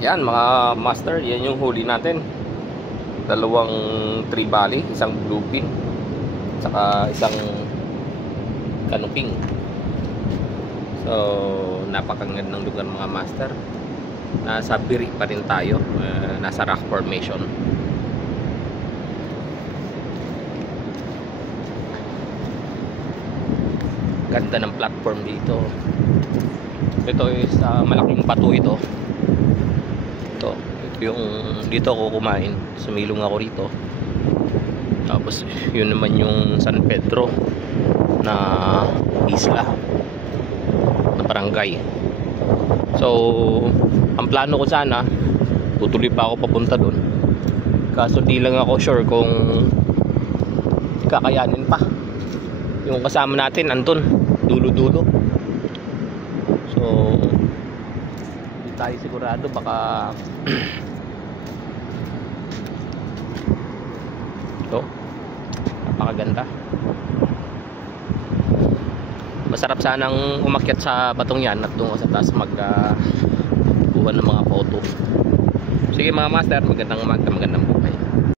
Yan mga master, yan yung huli natin. Dalawang tribali, isang bluefin, saka isang canoping. So napakagandang lugar mga master. Nasa Biri pa rin tayo, nasa rock formation. Ganda ng platform dito. Ito is malaking bato ito. Ito yung dito ako kumain, sumilong ako rito. Tapos yun naman yung San Pedro na isla na barangay. So ang plano ko sana, tutuloy pa ako papunta doon, kaso di lang ako sure kung kakayanin pa. Yung kasama natin andun dulo-dulo, so hindi tayo sigurado, baka ito napakaganda. Masarap sanang umakyat sa batong yan at doon sa taas kuha ng mga photo. Sige mga master, magandang umaga, magandang